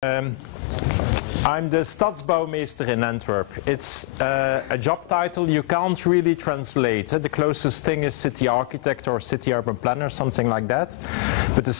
I'm the Stadsbouwmeester in Antwerp. It's a job title you can't really translate. The closest thing is city architect or city urban planner, something like that. But the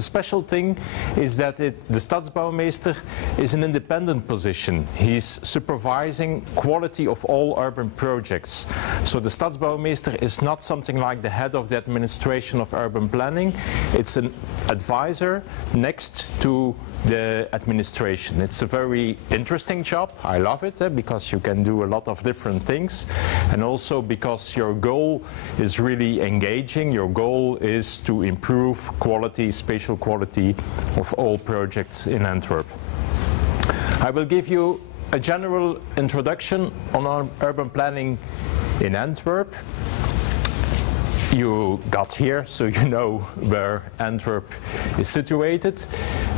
special thing is that the Stadsbouwmeester is an independent position. He's supervising quality of all urban projects. So the Stadsbouwmeester is not something like the head of the administration of urban planning. It's an advisor next to the administration. It's a very interesting job. I love it because you can do a lot of different things, and also because your goal is really engaging. Your goal is to improve quality, spatial quality of all projects in Antwerp. I will give you a general introduction on our urban planning in Antwerp. You got here, so you know where Antwerp is situated.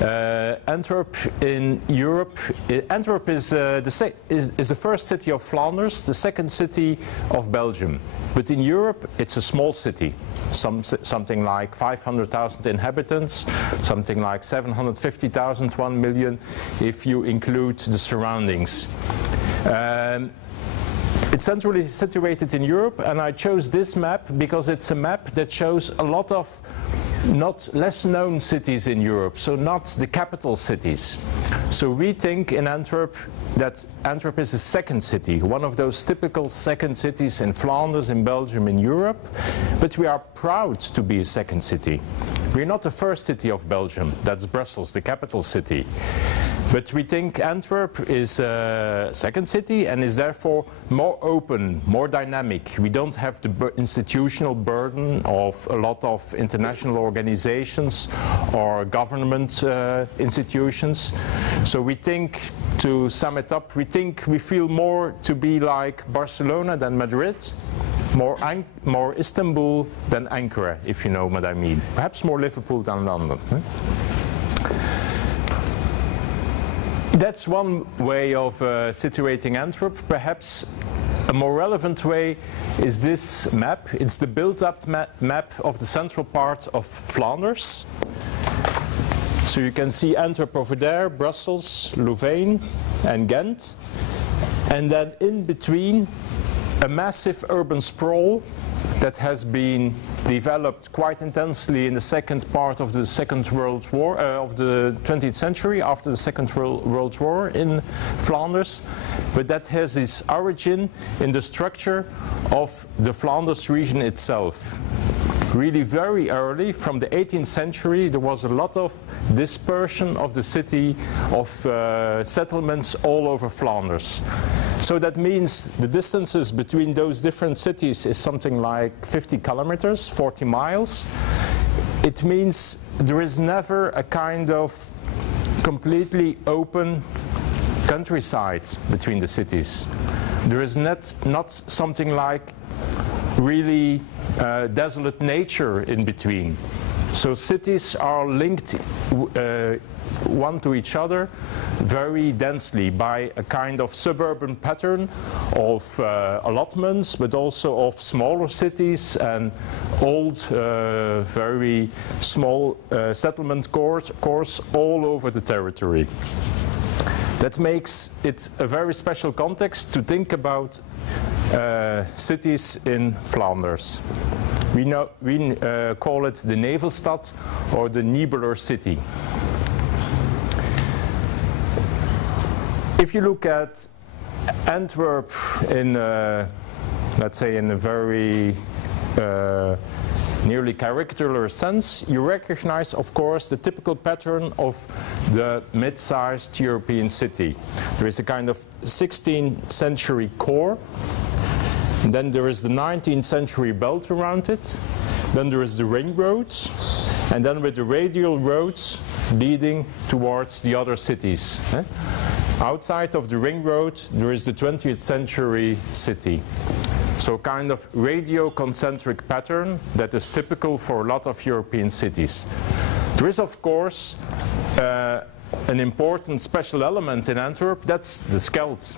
Antwerp in Europe, Antwerp is the first city of Flanders, the second city of Belgium. But in Europe, it's a small city, something like 500,000 inhabitants, something like 750,000, 1 million, if you include the surroundings. It's centrally situated in Europe, and I chose this map because it's a map that shows a lot of less known cities in Europe, so not the capital cities. So we think in Antwerp that Antwerp is a second city, one of those typical second cities in Flanders, in Belgium, in Europe, but we are proud to be a second city. We're not the first city of Belgium, that's Brussels, the capital city. But we think Antwerp is a second city and is therefore more open, more dynamic. We don't have the institutional burden of a lot of international organizations or government institutions. So we think, to sum it up, we feel more to be like Barcelona than Madrid, more Istanbul than Ankara, if you know what I mean. Perhaps more Liverpool than London. That's one way of situating Antwerp. Perhaps a more relevant way is this map. It's the built-up map of the central part of Flanders. So you can see Antwerp over there, Brussels, Louvain and Ghent. And then in between, a massive urban sprawl that has been developed quite intensely in the second part of the Second World War, of the 20th century, after the Second World War in Flanders. But that has its origin in the structure of the Flanders region itself. Really very early, from the 18th century, there was a lot of dispersion of the city, of settlements all over Flanders. So that means the distances between those different cities is something like 50 kilometers, 40 miles. It means there is never a kind of completely open countryside between the cities. There is not something like really desolate nature in between. So cities are linked one to each other very densely by a kind of suburban pattern of allotments, but also of smaller cities and old, very small settlement cores all over the territory. That makes it a very special context to think about cities in Flanders. We call it the Navelstad or the Nibeler city. If you look at Antwerp in, let's say, in a very nearly caricature sense, you recognize, of course, the typical pattern of the mid-sized European city. There is a kind of 16th century core. And then there is the 19th century belt around it. Then there is the ring roads. And then with the radial roads leading towards the other cities. Outside of the ring road, there is the 20th century city. So kind of radio-concentric pattern that is typical for a lot of European cities. There is, of course, an important special element in Antwerp, that's the Scheldt.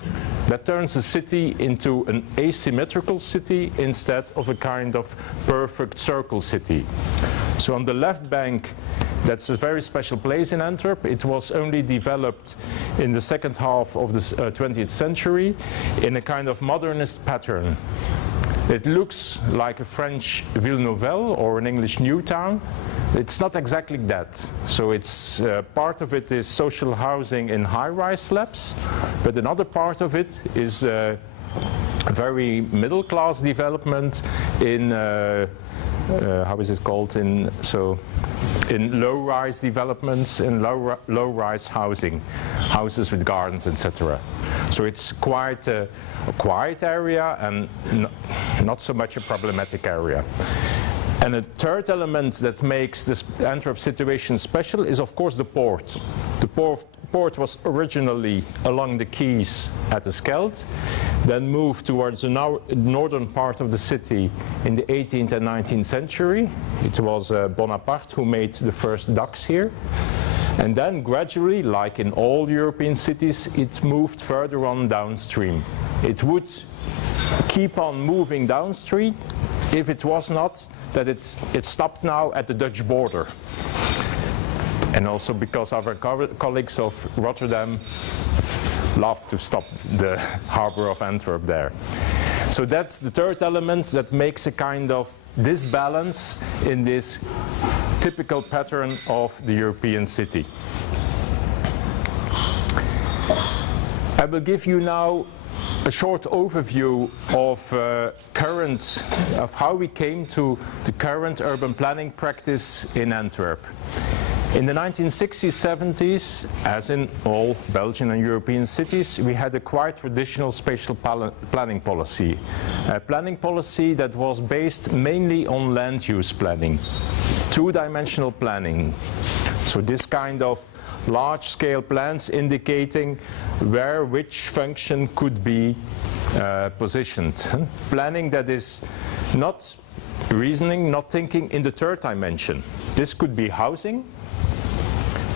That turns a city into an asymmetrical city instead of a kind of perfect circle city. So on the left bank That's a very special place in Antwerp. It was only developed in the second half of the 20th century in a kind of modernist pattern. It looks like a French ville nouvelle or an English new town. It's not exactly that. So it's part of it is social housing in high-rise slabs, but another part of it is a very middle-class development in how is it called? In low-rise developments, in low-rise housing, houses with gardens, etc. So it's quite a quiet area and not so much a problematic area. And a third element that makes this Antwerp situation special is, of course, the port. The port was originally along the quays at the Scheldt, then moved towards the northern part of the city in the 18th and 19th century. It was Bonaparte who made the first docks here. And then gradually, like in all European cities, it moved further on downstream. It would keep on moving downstream if it was not that it stopped now at the Dutch border. And also because our colleagues of Rotterdam love to stop the harbor of Antwerp there. So that's the third element that makes a kind of disbalance in this typical pattern of the European city. I will give you now a short overview of how we came to the current urban planning practice in Antwerp. In the 1960s, 70s, as in all Belgian and European cities, we had a quite traditional spatial planning policy. A planning policy that was based mainly on land use planning, two-dimensional planning. So this kind of large-scale plans indicating where which function could be positioned. Planning that is not reasoning, not thinking in the third dimension. This could be housing,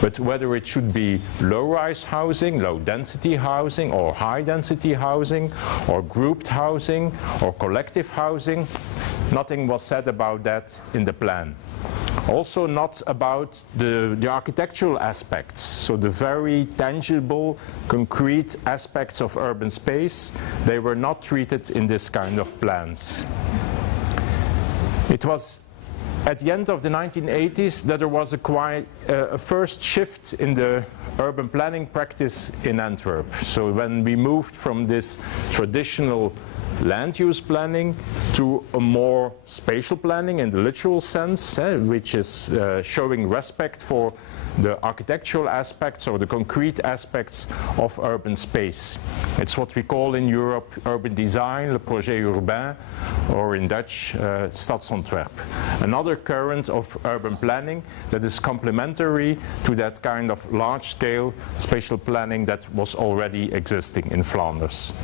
but whether it should be low-rise housing, low-density housing, or high-density housing, or grouped housing, or collective housing, nothing was said about that in the plan. Also not about the architectural aspects, so the very tangible, concrete aspects of urban space, they were not treated in this kind of plans. It was at the end of the 1980s that there was a first shift in the urban planning practice in Antwerp. So when we moved from this traditional land use planning to a more spatial planning in the literal sense, which is showing respect for the architectural aspects or the concrete aspects of urban space. It's what we call in Europe urban design, le projet urbain, or in Dutch, Stadsontwerp. Another current of urban planning that is complementary to that kind of large-scale spatial planning that was already existing in Flanders.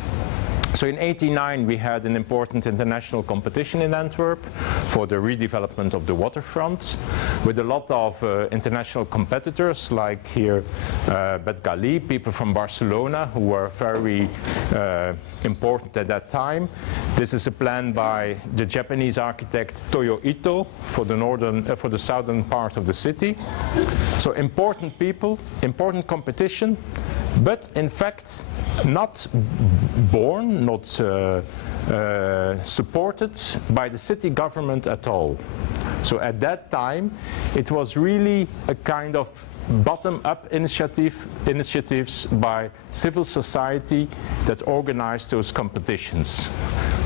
So in '89 we had an important international competition in Antwerp for the redevelopment of the waterfront with a lot of international competitors like here Bet Gali, people from Barcelona who were very important at that time. This is a plan by the Japanese architect Toyo Ito for the southern part of the city. So important people, important competition, but in fact not born, not supported by the city government at all. So at that time it was really a kind of bottom-up initiatives by civil society that organized those competitions.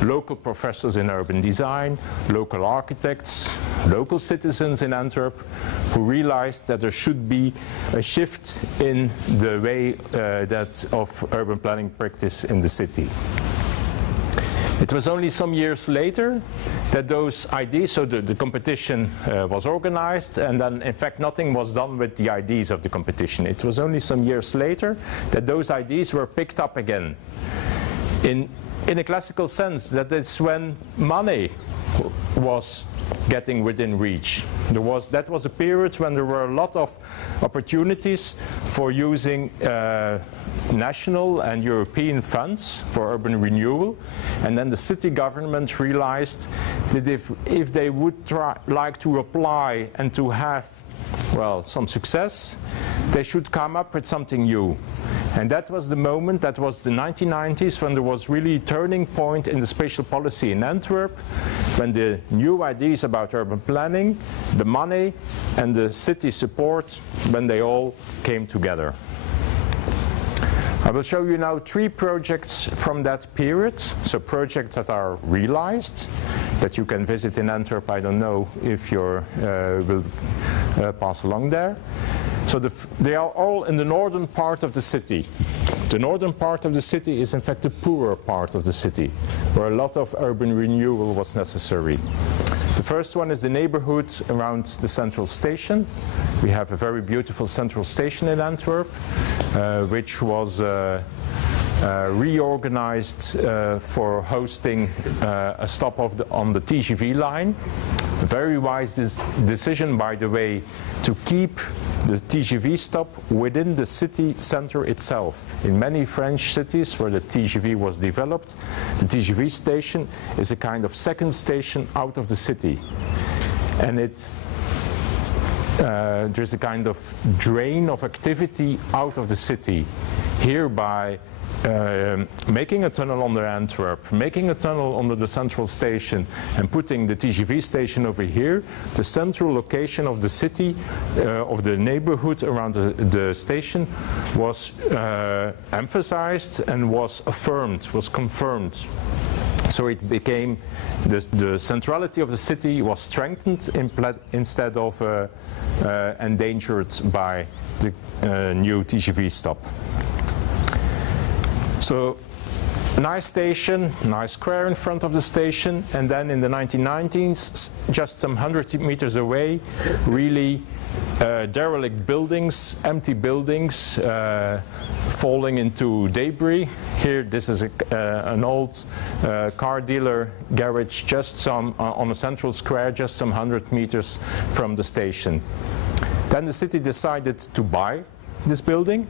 Local professors in urban design, local architects, local citizens in Antwerp who realized that there should be a shift in the way of urban planning practice in the city. It was only some years later that those ideas, so the competition was organized, and then in fact nothing was done with the ideas of the competition. It was only some years later that those ideas were picked up again. In a classical sense, that is when money was getting within reach. That was a period when there were a lot of opportunities for using national and European funds for urban renewal, and then the city government realized that if they would like to apply and to have well, some success, they should come up with something new. And that was the moment, that was the 1990s, when there was really a turning point in the spatial policy in Antwerp, when the new ideas about urban planning, the money and the city support, when they all came together. I will show you now 3 projects from that period, so projects that are realized, that you can visit in Antwerp. I don't know if you will pass along there. So they are all in the northern part of the city. The northern part of the city is in fact the poorer part of the city, where a lot of urban renewal was necessary. The first one is the neighborhood around the central station. We have a very beautiful central station in Antwerp, which was reorganized for hosting a stop on the TGV line. A very wise decision, by the way, to keep the TGV stop within the city center itself. In many French cities where the TGV was developed, the TGV station is a kind of second station out of the city. And there's a kind of drain of activity out of the city. Here, by making a tunnel under Antwerp, making a tunnel under the central station, and putting the TGV station over here, the central location of the city, of the neighborhood around the station, was emphasized and was affirmed, was confirmed. So it became, the centrality of the city was strengthened instead of endangered by the new TGV stop. So, nice station, nice square in front of the station, and then in the 1990s, just some 100 meters away, really derelict buildings, empty buildings, falling into debris. Here, this is an old car dealer garage just on a central square, just some 100 meters from the station. Then the city decided to buy this building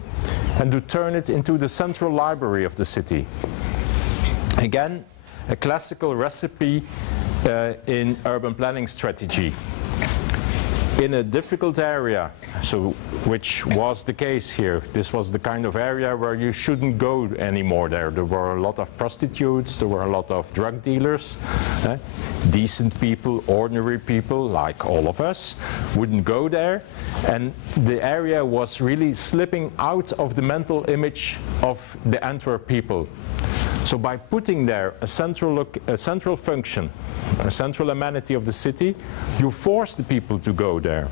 and to turn it into the central library of the city. Again, a classical recipe in urban planning strategy. In a difficult area, so which was the case here. This was the kind of area where you shouldn't go anymore there. There were a lot of prostitutes, there were a lot of drug dealers. Decent people, ordinary people, like all of us, wouldn't go there. And the area was really slipping out of the mental image of the Antwerp people. So by putting there a central function, a central amenity of the city, you force the people to go there.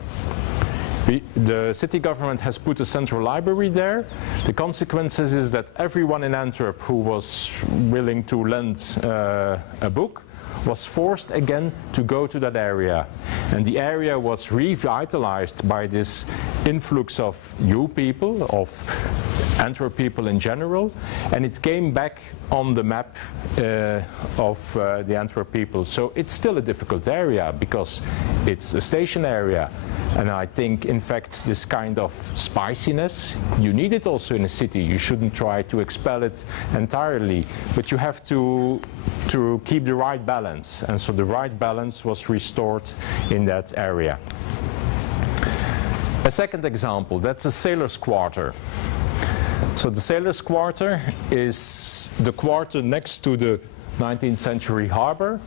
The city government has put a central library there. The consequences is that everyone in Antwerp who was willing to lend a book was forced again to go to that area. And the area was revitalized by this influx of new people, of Antwerp people in general, and it came back on the map of the Antwerp people. So it's still a difficult area because it's a station area. And I think, in fact, this kind of spiciness, you need it also in a city. You shouldn't try to expel it entirely, but you have to keep the right balance. And so the right balance was restored in that area. A second example, that's a sailor's quarter. So the sailor's quarter is the quarter next to the 19th century harbor.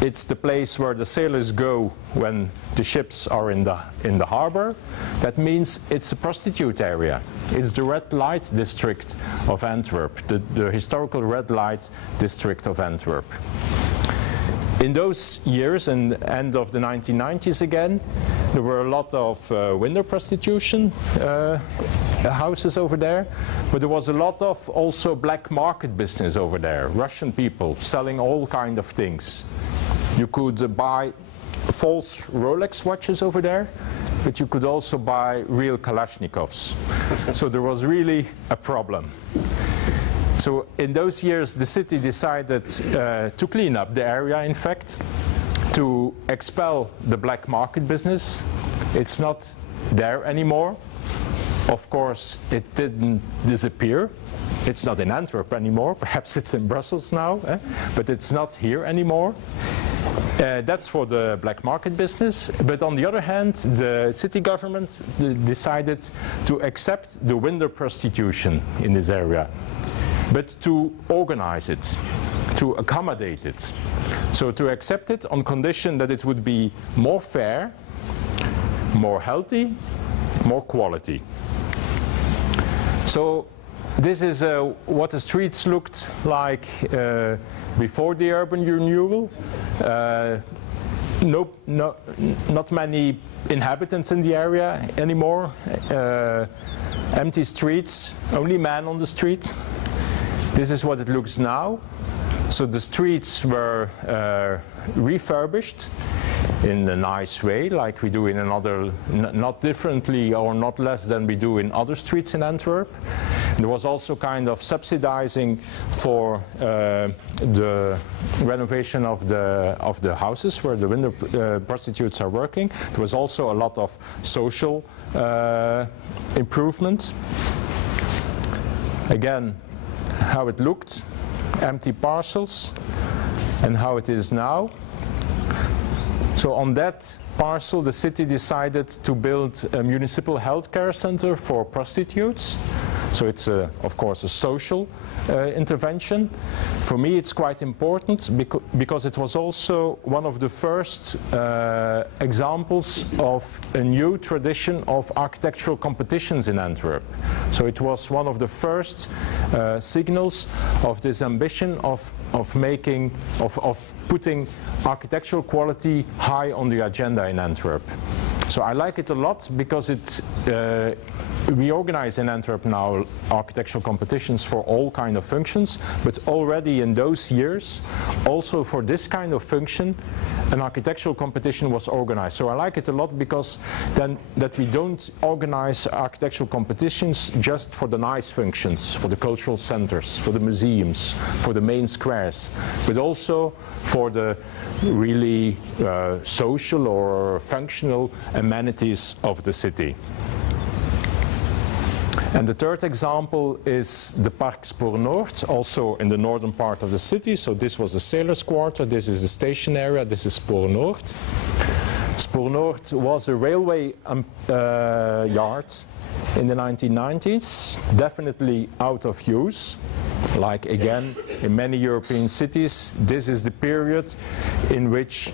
It's the place where the sailors go when the ships are in the harbor. That means it's a prostitute area. It's the red light district of Antwerp, the historical red light district of Antwerp. In those years, and end of the 1990s again, there were a lot of window prostitution houses over there, but there was a lot of also black market business over there. Russian people selling all kind of things. You could buy false Rolex watches over there, but you could also buy real Kalashnikovs. So there was really a problem. So in those years, the city decided to clean up the area, in fact, to expel the black market business. It's not there anymore. Of course, it didn't disappear. It's not in Antwerp anymore. Perhaps it's in Brussels now, but it's not here anymore. That's for the black market business. But on the other hand, the city government decided to accept the window prostitution in this area, but to organize it, to accommodate it. So to accept it on condition that it would be more fair, more healthy, more quality. So this is what the streets looked like before the urban renewal. Not many inhabitants in the area anymore. Empty streets, only man on the street. This is what it looks now. So the streets were refurbished in a nice way, like we do in another, not differently or not less than we do in other streets in Antwerp. There was also kind of subsidizing for the renovation of the houses where the window prostitutes are working. There was also a lot of social improvement. Again, how it looked, empty parcels, and how it is now. So on that parcel, the city decided to build a municipal healthcare center for prostitutes. So it's, of course, a social intervention. For me, it's quite important because it was also one of the first examples of a new tradition of architectural competitions in Antwerp. So it was one of the first signals of this ambition of putting architectural quality high on the agenda in Antwerp. So I like it a lot because we organize in Antwerp now architectural competitions for all kind of functions, but already in those years, also for this kind of function, an architectural competition was organized. So I like it a lot because then that we don't organize architectural competitions just for the nice functions, for the cultural centers, for the museums, for the main squares, but also for the really social or functional amenities of the city. And the third example is the Park Spoor Noord, also in the northern part of the city. So this was the sailors' quarter, this is the station area, this is Spoor Noord. Spoor Noord was a railway yard in the 1990s, definitely out of use. Like again, in many European cities, this is the period in which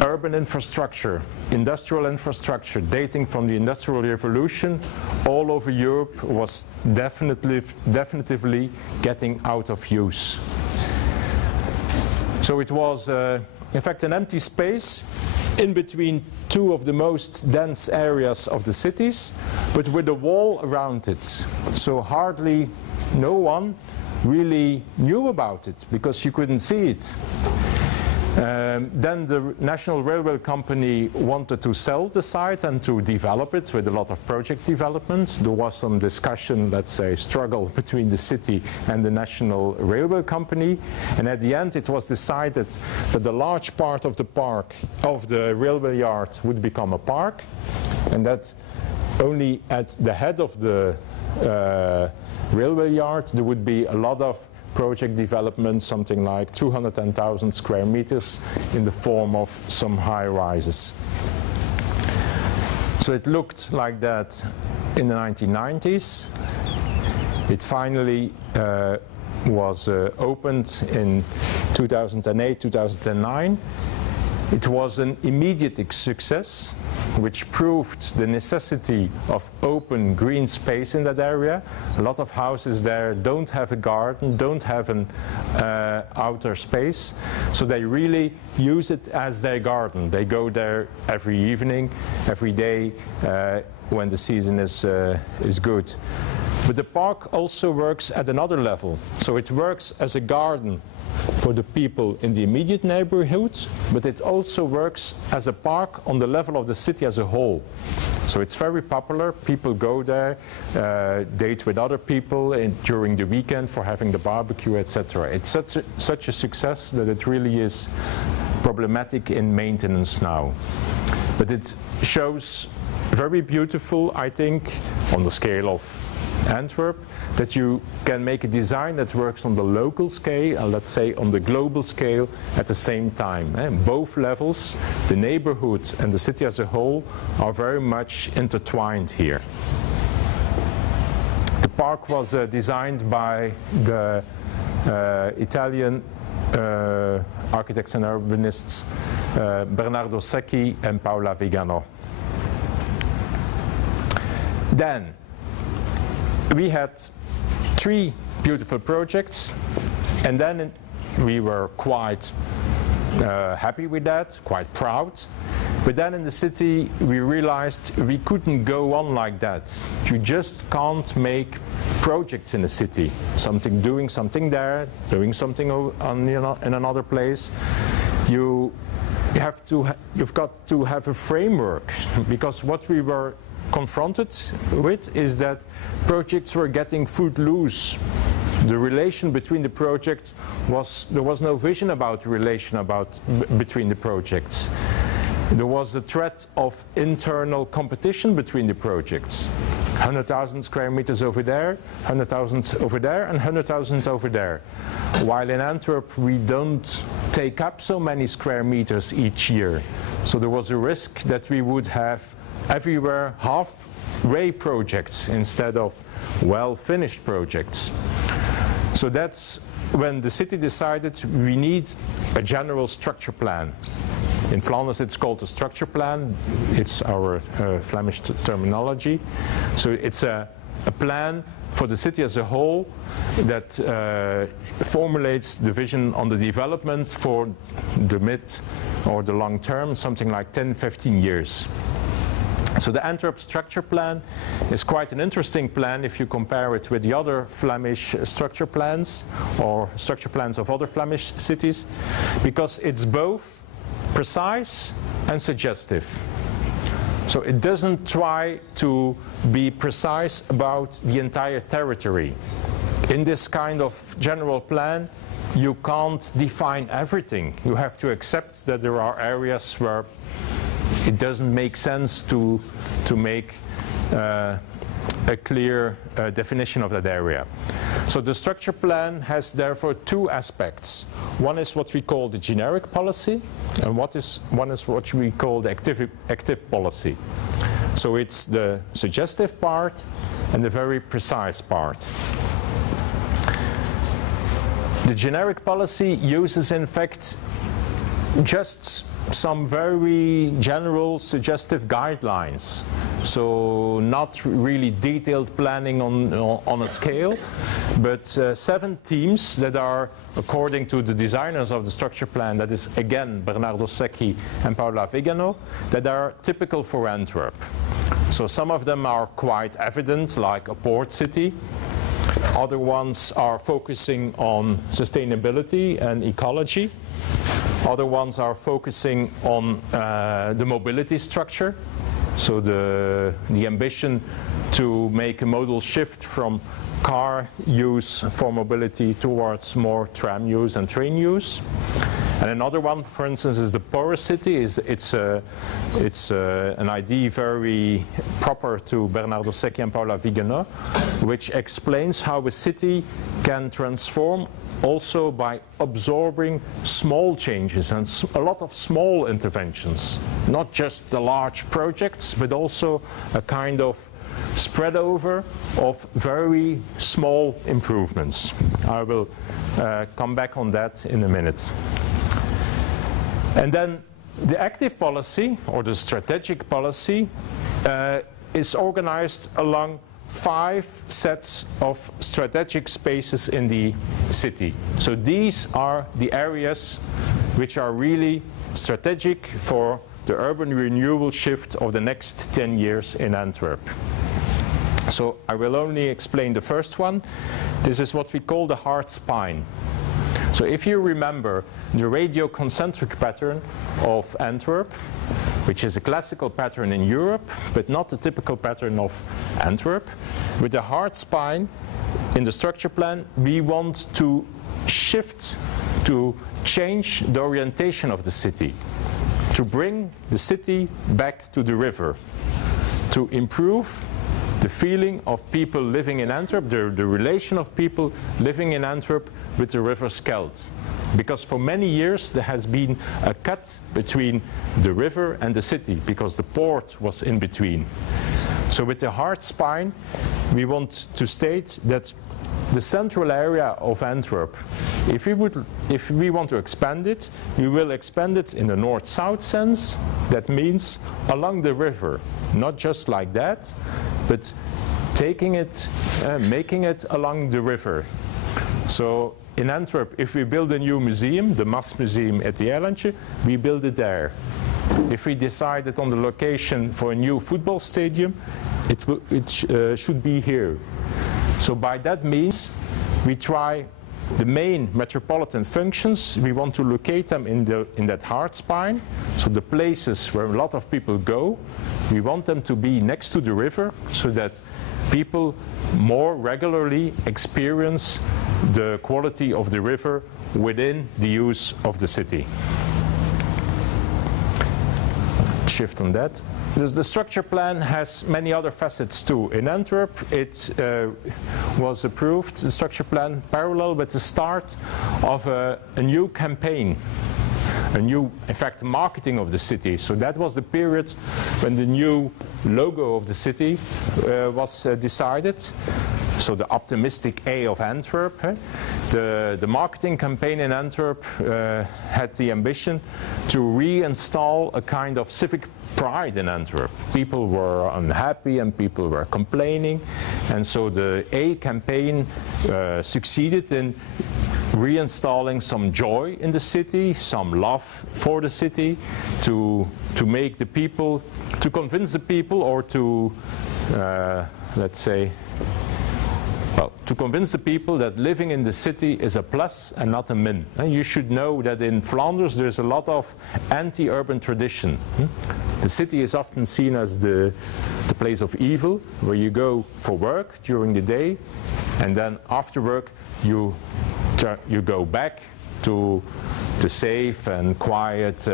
urban infrastructure, industrial infrastructure dating from the Industrial Revolution all over Europe was definitively getting out of use. So it was in fact an empty space in between two of the most dense areas of the cities, but with a wall around it. So hardly no one really knew about it because you couldn't see it. Then the National Railway Company wanted to sell the site and to develop it with a lot of project development. There was some discussion, let's say, struggle between the city and the National Railway Company. And at the end it was decided that the large part of the park, of the railway yard, would become a park. And that only at the head of the railway yard there would be a lot of project development, something like 210,000 square meters in the form of some high rises. So it looked like that in the 1990s. It finally was opened in 2008, 2009. It was an immediate success, which proved the necessity of open green space in that area. A lot of houses there don't have a garden, don't have an outer space, so they really use it as their garden. They go there every evening, every day when the season is good. But the park also works at another level. So it works as a garden for the people in the immediate neighborhood, but it also works as a park on the level of the city as a whole. So it's very popular. People go there, date with other people during the weekend for having the barbecue, etc. It's such a success that it really is problematic in maintenance now. But it shows very beautiful, I think, on the scale of Antwerp, that you can make a design that works on the local scale and let's say on the global scale at the same time. Both levels, the neighborhood and the city as a whole, are very much intertwined here. The park was designed by the Italian architects and urbanists Bernardo Secchi and Paola Vigano. Then we had 3 beautiful projects, and then we were quite happy with that, quite proud. But then in the city we realized we couldn't go on like that. You just can't make projects in the city. Doing something there, doing something in another place. You've got to have a framework, because what we were confronted with is that projects were getting footloose. The relation between the projects there was no vision about the relation between the projects. There was a threat of internal competition between the projects. 100,000 square meters over there, 100,000 over there, and 100,000 over there. While in Antwerp we don't take up so many square meters each year. So there was a risk that we would have everywhere halfway projects instead of well-finished projects. So that's when the city decided we need a general structure plan. In Flanders it's called a structure plan. It's our Flemish terminology. So it's a plan for the city as a whole that formulates the vision on the development for the mid or the long term, something like 10-15 years. So the Antwerp structure plan is quite an interesting plan if you compare it with the other Flemish structure plans or structure plans of other Flemish cities, because it's both precise and suggestive. So it doesn't try to be precise about the entire territory. In this kind of general plan, you can't define everything. You have to accept that there are areas where it doesn't make sense to make a clear definition of that area. So the structure plan has therefore 2 aspects. One is what we call the generic policy, and one is what we call the active policy. So it's the suggestive part and the very precise part. The generic policy uses in fact just some very general suggestive guidelines. So not really detailed planning on a scale, but 7 themes that are, according to the designers of the structure plan, that is again Bernardo Secchi and Paola Vigano, that are typical for Antwerp. So some of them are quite evident, like a port city. Other ones are focusing on sustainability and ecology. Other ones are focusing on the mobility structure. So the ambition to make a modal shift from car use for mobility towards more tram use and train use. And another one, for instance, is the Borret city. It's an idea very proper to Bernardo Secchi and Paola Vigano, which explains how a city can transform also by absorbing small changes and a lot of small interventions. Not just the large projects, but also a kind of spread over of very small improvements. I will come back on that in a minute. And then the active policy, or the strategic policy, is organized along 5 sets of strategic spaces in the city. So these are the areas which are really strategic for the urban renewal shift of the next 10 years in Antwerp. So I will only explain the first one. This is what we call the heart spine. So if you remember the radioconcentric pattern of Antwerp, which is a classical pattern in Europe, but not the typical pattern of Antwerp, with the heart spine in the structure plan, we want to shift, to change the orientation of the city, to bring the city back to the river, to improve the feeling of people living in Antwerp, the relation of people living in Antwerp with the River Scheldt. Because for many years there has been a cut between the river and the city, because the port was in between. So with the hard spine, we want to state that the central area of Antwerp, if we want to expand it, we will expand it in the north-south sense. That means along the river, not just like that, but taking it, making it along the river. So in Antwerp, if we build a new museum, the Mas Museum at the Eilandje, we build it there. If we decided on the location for a new football stadium, it should be here. So by that means, we try the main metropolitan functions, we want to locate them in that hard spine. So the places where a lot of people go, we want them to be next to the river, so that people more regularly experience the quality of the river within the use of the city. Shift on that. The structure plan has many other facets too. In Antwerp, it was approved, the structure plan, parallel with the start of a new campaign, in fact, marketing of the city. So that was the period when the new logo of the city was decided. So the optimistic A of Antwerp. The marketing campaign in Antwerp had the ambition to reinstall a kind of civic pride in Antwerp. People were unhappy and people were complaining, and so the A campaign succeeded in reinstalling some joy in the city, some love for the city, to make the people, to convince the people, or to let's say, well, to convince the people that living in the city is a plus and not a min. And you should know that in Flanders there's a lot of anti-urban tradition. The city is often seen as the place of evil, where you go for work during the day, and then after work you go back to the safe and quiet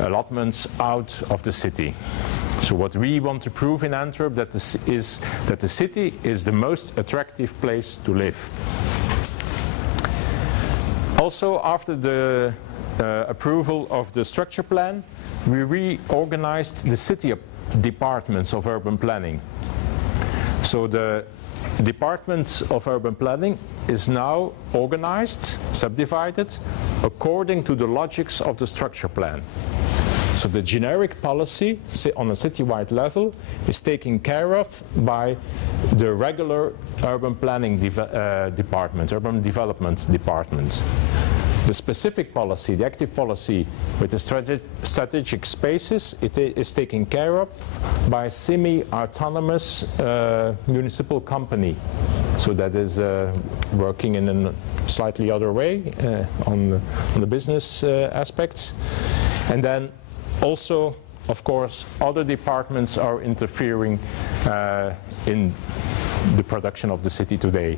allotments out of the city. So what we want to prove in Antwerp is that the city is the most attractive place to live. Also, after the approval of the structure plan, we reorganized the city departments of urban planning. So the Department of Urban Planning is now organized, subdivided, according to the logics of the structure plan. So the generic policy on a citywide level is taken care of by the regular urban planning department, urban development department. The specific policy, the active policy with the strategic spaces, it is taken care of by a semi-autonomous municipal company. So that is working in a slightly other way on the business aspects. And then also, of course, other departments are interfering in the production of the city today.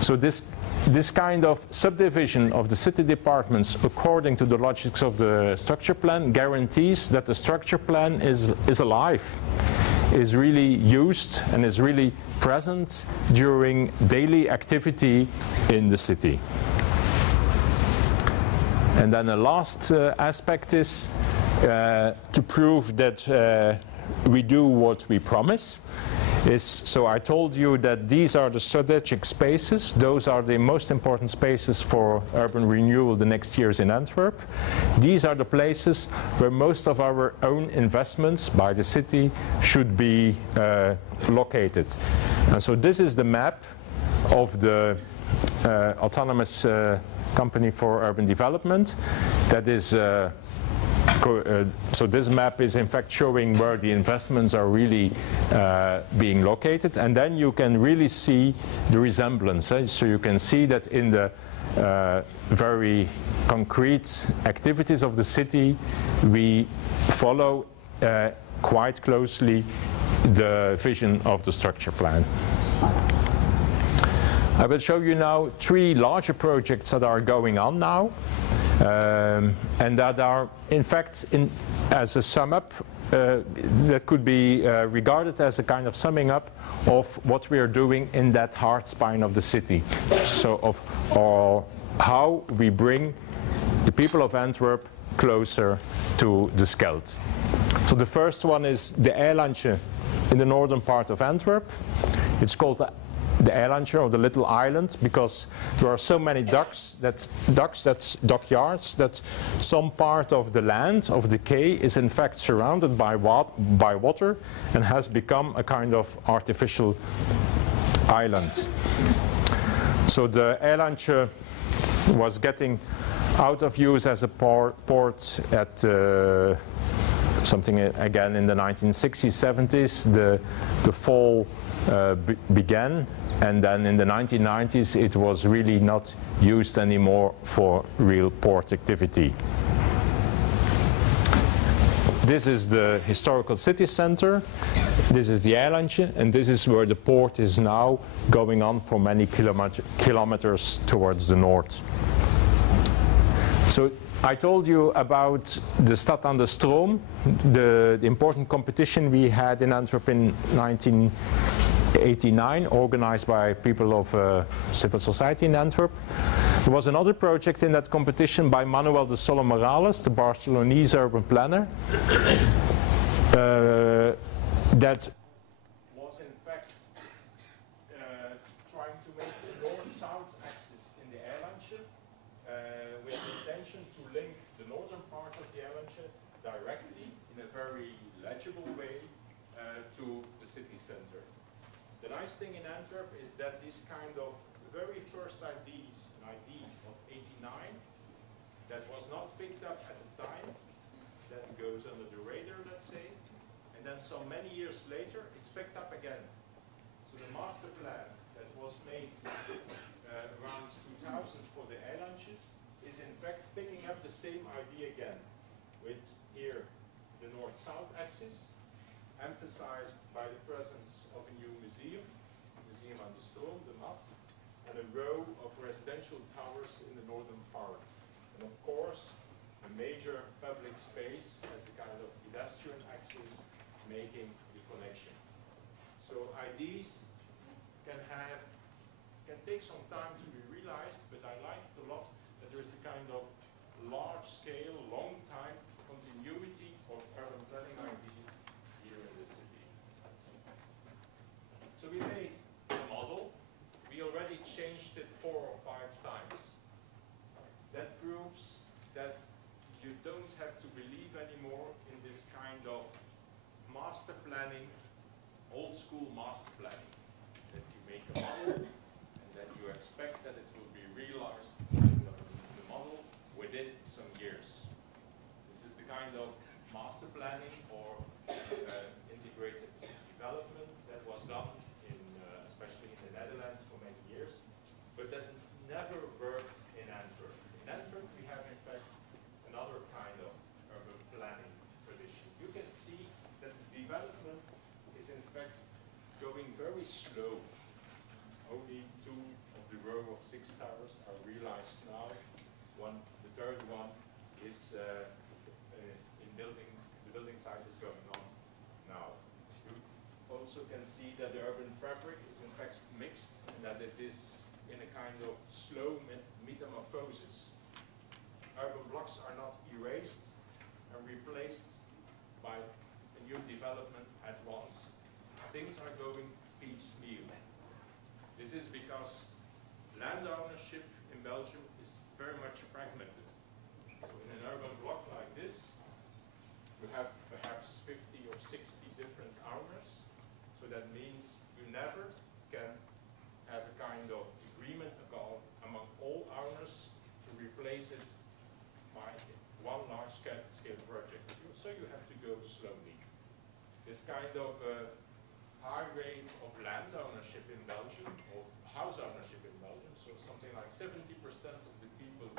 So this kind of subdivision of the city departments according to the logics of the structure plan guarantees that the structure plan is alive, is really used and is really present during daily activity in the city. And then the last aspect is to prove that we do what we promise. So I told you that these are the strategic spaces. Those are the most important spaces for urban renewal the next years in Antwerp. These are the places where most of our own investments by the city should be located. And so this is the map of the autonomous company for urban development. That is so this map is in fact showing where the investments are really being located, and then you can really see the resemblance. So you can see that in the very concrete activities of the city, we follow quite closely the vision of the structure plan. I will show you now 3 larger projects that are going on now. and that are, in fact, as a sum up, that could be regarded as a kind of summing up of what we are doing in that heart spine of the city. So of how we bring the people of Antwerp closer to the Scheldt. So the first one is the eilandje in the northern part of Antwerp. It's called the eilandje, or the little island, because there are so many dockyards, that some part of the land, of the quay, is in fact surrounded by water and has become a kind of artificial island. So the eilandje was getting out of use as a port at something again in the 1960s, 70s. The fall began, and then in the 1990s it was really not used anymore for real port activity. This is the historical city center, this is the eilandje, and this is where the port is now going on for many kilometers towards the north. So I told you about the Stad aan de Stroom, the important competition we had in Antwerp in 1989, organized by people of civil society in Antwerp. There was another project in that competition by Manuel de Sola Morales, the Barcelonese urban planner, that was in fact trying to make the north-south axis in the eilandje with the intention to link the northern part of the eilandje directly in a very legible way to the city center. The nice thing in Antwerp is that this kind of very first ideas, an idea of 89, that was not picked up at the time, that goes under the radar, let's say, and then so many years later, it's picked up again. So the master plan that was made around 2000 for the eilandje is in fact picking up the same idea again, with here the north-south axis, emphasized by the presence of a new museum, Museum aan de Stroom, the MAS, and a row of residential towers in the northern part. And of course, a major public space as a kind of pedestrian axis making the connection. So ideas can take some time to be realized, but I like it a lot that there is a kind of large-scale, long-time continuity of urban planning ideas here in the city. So we made a model. We already changed it 4 or 5 times. That proves that you don't have to believe anymore in this kind of master planning, old school master planning, that you make a model and that you expect that it will be realized, the model, within some years. This is the kind of master planning or integrated development that was done in, especially in the Netherlands for many years, but that never worked in Antwerp. In Antwerp we have in fact another kind of urban planning tradition. You can see that the development is in fact going very slow. Only 2 of the row of 6 towers are realized now. The third one is in building. The building site is going on now. You also can see that the urban fabric is in fact mixed, and that it is in a kind of slow metamorphosis. Urban blocks are not erased and replaced by a new development at once. Things are going piecemeal. This is because land ownership in Belgium is very much fragmented. So in an urban block like this, you have perhaps 50 or 60 different owners. So that means you never can have a kind of agreement among all owners to replace it by one large-scale project. So you have to go slowly. This kind of high rate of land ownership in Belgium, or house ownership in Belgium, so something like 70% of the people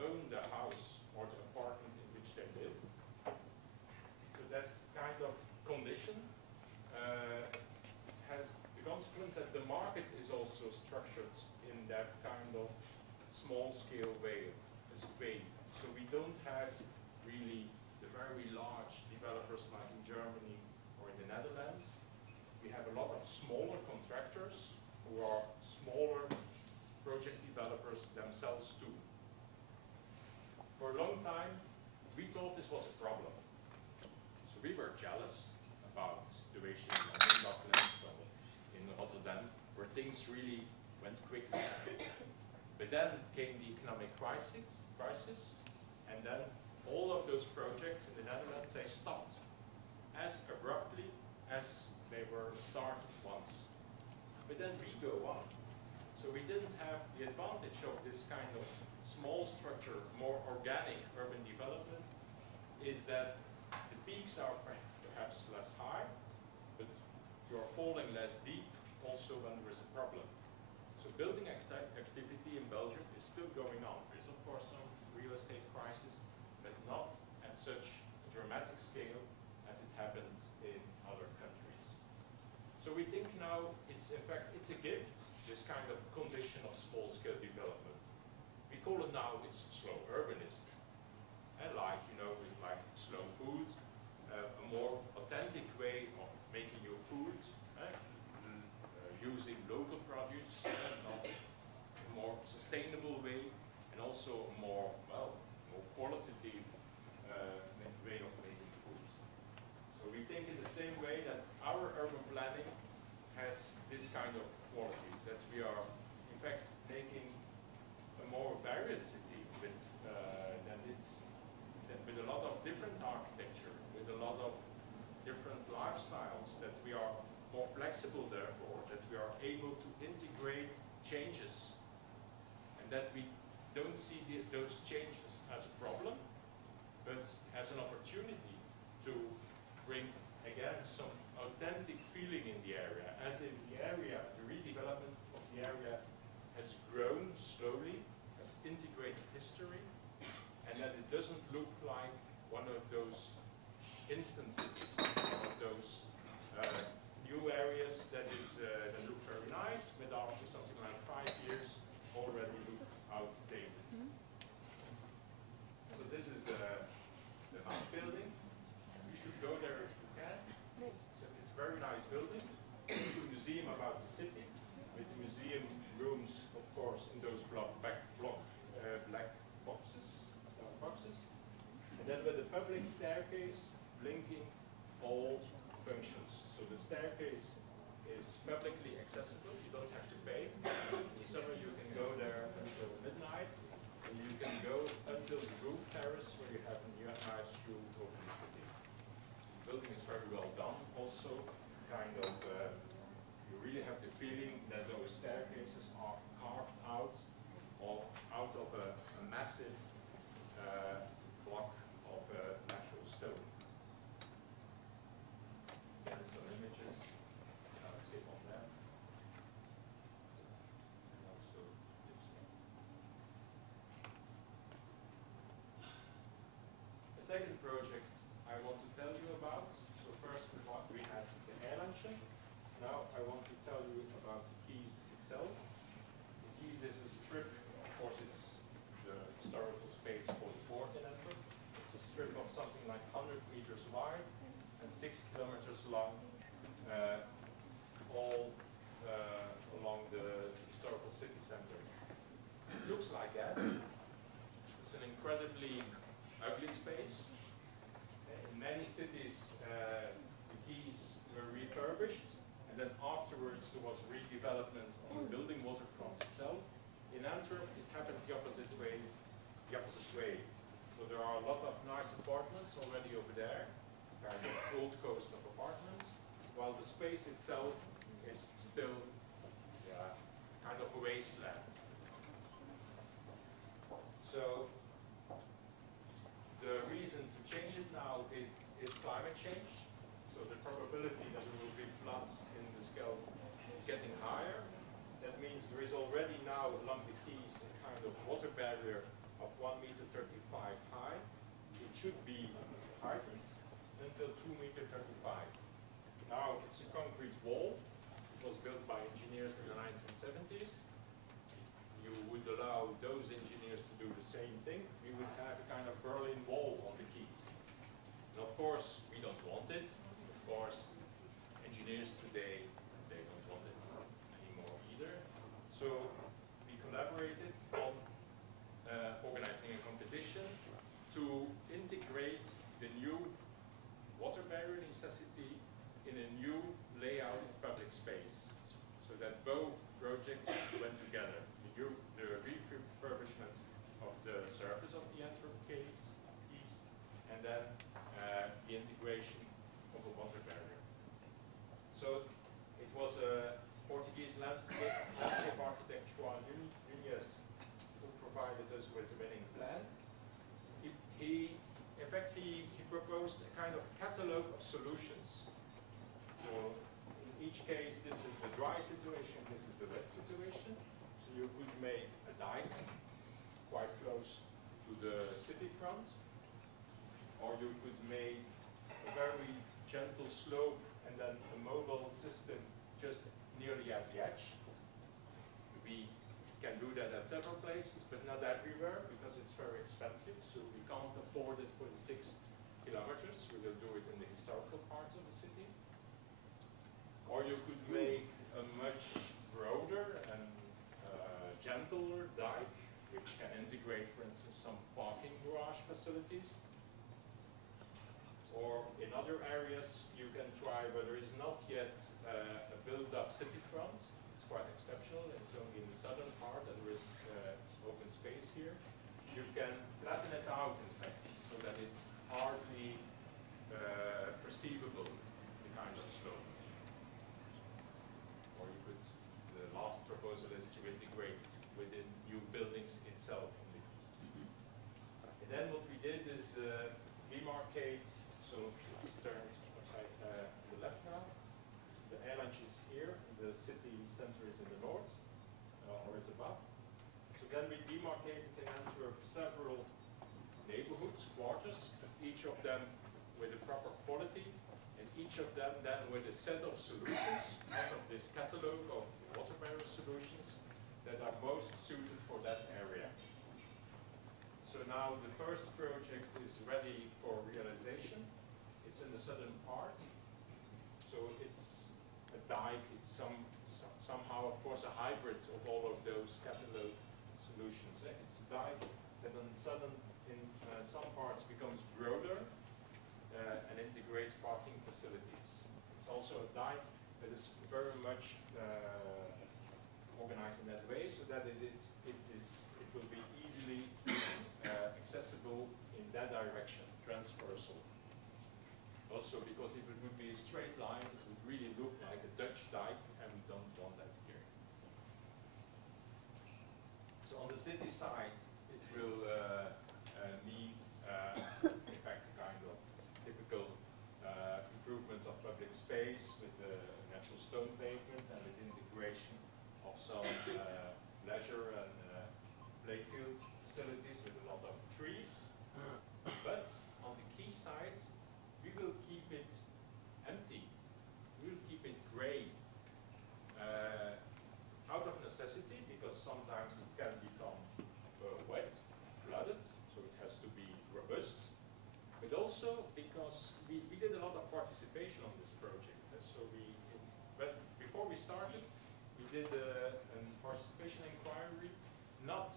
own the house or the apartment in which they live. So that kind of condition has the consequence that the market is also structured in that kind of small-scale way. So don't have really the very large developers like in Germany or in the Netherlands. We have a lot of smaller contractors who are smaller project developers themselves too. For a long time, we thought this was a problem. So we were jealous about the situation in London, Docklands, or in Rotterdam, where things really went quickly. But then came the economic crisis, and then all of those projects in the Netherlands, they stopped as abruptly as they were started once. But then we go on. So we didn't have the advantage of this kind of small structure, more organic urban development, is that the peaks are perhaps less high, but you're falling less deep also when there is a problem. So building activity in Belgium is still going on. There is of course some real estate crisis, but not at such a dramatic scale as it happened in other countries. So we think now it's in fact it's a gift, this kind of condition of small-scale development. We call it now it's slow urbanism. And like, you know, with like slow food, a more authentic way of making your food, using local produce, not a more sustainable way, and also a more, well, more qualitative way of making food. So we think in the same way that our urban planning has this kind of qualities, that we are in fact making a more varied city with, with a lot of different architecture, with a lot of different lifestyles, that we are more flexible therefore, that we are able to integrate changes, and that we don't see those changes as a problem, but as an opportunity to bring, again, some authentic feeling in the area, as if the area, the redevelopment of the area has grown slowly, has integrated history, and that it doesn't look like one of those instant cities, one of those new areas that look very nice, but after something like 5 years already look outdated. So this is the nice building. You should go there if you can. It's a very nice building. It's a museum about the city, with the museum rooms, of course, in those black boxes. And then with the public staircase linking all functions. So the staircase is publicly accessible. You don't have to pay. In the summer you can go there until midnight, and you can go until the roof terrace where you have a nice view over the city. The building is very well done. Also, kind of, you really have the feeling that those staircases are carved out of a massive block of natural stone. Again, some images. Let's skip on that. And also this one. The second project I want to tell you about. So first we had the Erlandje. Now I want to tell you about the quays itself. The quays is a strip, of course it's the historical space for the port in Antwerp. It's a strip of something like 100 meters wide and 6 kilometers long, all along the historical city center. It looks like that. It's an incredibly ugly space. In many cities, the quays were refurbished, and then afterwards there was redevelopment on the building waterfront itself. In Antwerp, it happened the opposite way. So there are a lot of nice apartments already over there, kind of old coast of apartments, while the space itself is still kind of a wasteland. So the reason to change it now is climate change. So the probability that there will be floods in the Scheldt is getting higher. That means there is already now along the quays a kind of water barrier of 1.35 meters high. It should be heightened until 2.35 meters. Now it's a concrete wall. It was built by engineers in the 1970s. a new layout of public space, so that both projects went together. The refurbishment of the surface of the Antwerp quays, and then the integration of a water barrier. So it was a Portuguese landscape architect, João Nunes, who provided us with the winning plan. In fact, he proposed a kind of catalog of solutions. So in each case, this is the dry situation, this is the wet situation. So you could make a dike quite close to the city front, or you could make a very gentle slope and then a mobile system just nearly at the edge. We can do that at several places, but not everywhere because it's very expensive, so we can't afford it for the 6 kilometers. We will do it in the historical parts of the city. Or you could make a much broader and gentler dike, which can integrate, for instance, some parking garage facilities. Or in other areas, you can try where there is not yet a built-up city front. It's quite exceptional. It's only in the southern part that there is open space here. You can flatten it out, in fact, so that it's hardly perceivable, the kind of slope. Or you could, the last proposal is to integrate within new buildings itself. And then what we did is demarcate, so it's turned upside to the left now. The airline is here, and the city center is in the north, or is above. So then we demarcated in Antwerp several neighborhoods, quarters, each of them with a proper quality, and each of them then with a set of solutions out of this catalog of water barrier solutions that are most suited for that area. So now the first project is ready for realization. It's in the southern part. So it's a dike, it's somehow, of course, a hybrid of all of those catalog solutions. It's a dike that in some parts becomes broader and integrates parking facilities. It's also a dike that is very much organized in that way, so that it will be easily accessible in that direction, transversal. Also, because if it would be a straight line, it would really look like a Dutch dike, and we don't want that here. So on the city side, it will need, in fact, a kind of typical improvement of public space with the natural stone pavement and with integration of some leisure and playfield facilities with a lot of trees. But on the quay side, we will keep it empty. We will keep it gray. Out of necessity, because sometimes it can become wet, flooded, so it has to be robust. But also because we did a lot of participation on this project. But before we started, we did a participation inquiry, not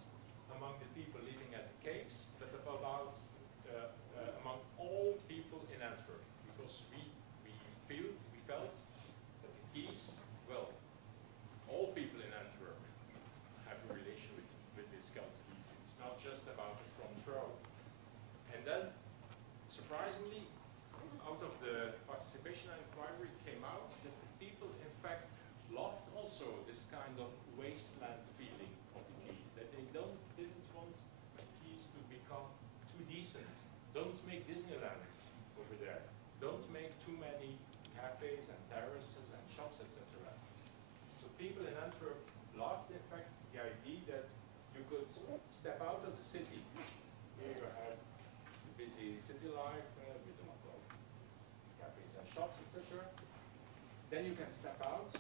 among the people living at the quays, but about among all people in Antwerp, because we felt that the quays, well, all people in Antwerp have a relation with this Celtic quays. It's not just about the front row. And then, surprisingly, out of the participation inquiry came out that the people, in fact, loved also this kind of wasteland feeling of the quays, that they didn't want the quays to become too decent. Don't make Disneyland over there. Don't make too many cafes and terraces and shops, etc. So people in Antwerp loved, in fact, the idea that you could step out of the city. Here you have the busy city life with a lot of cafes and shops, etc. Then you can step out,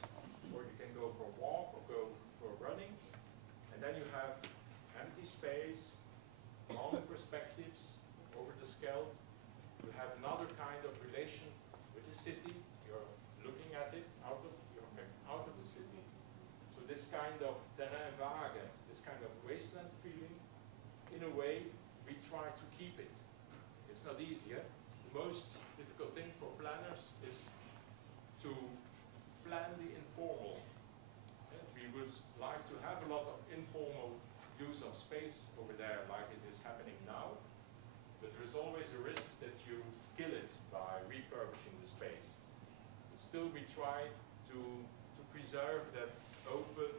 or you can go for a walk or go for running, and then you have empty space, long perspectives over the Scheldt. You have another kind of relation with the city. You're looking at it out of the city. So this kind of terrain vague, this kind of wasteland feeling, in a way, we try to keep it. It's not easy. The most difficult thing for planners is plan the informal. We would like to have a lot of informal use of space over there like it is happening now, but there is always a risk that you kill it by refurbishing the space. But still we try to preserve that open,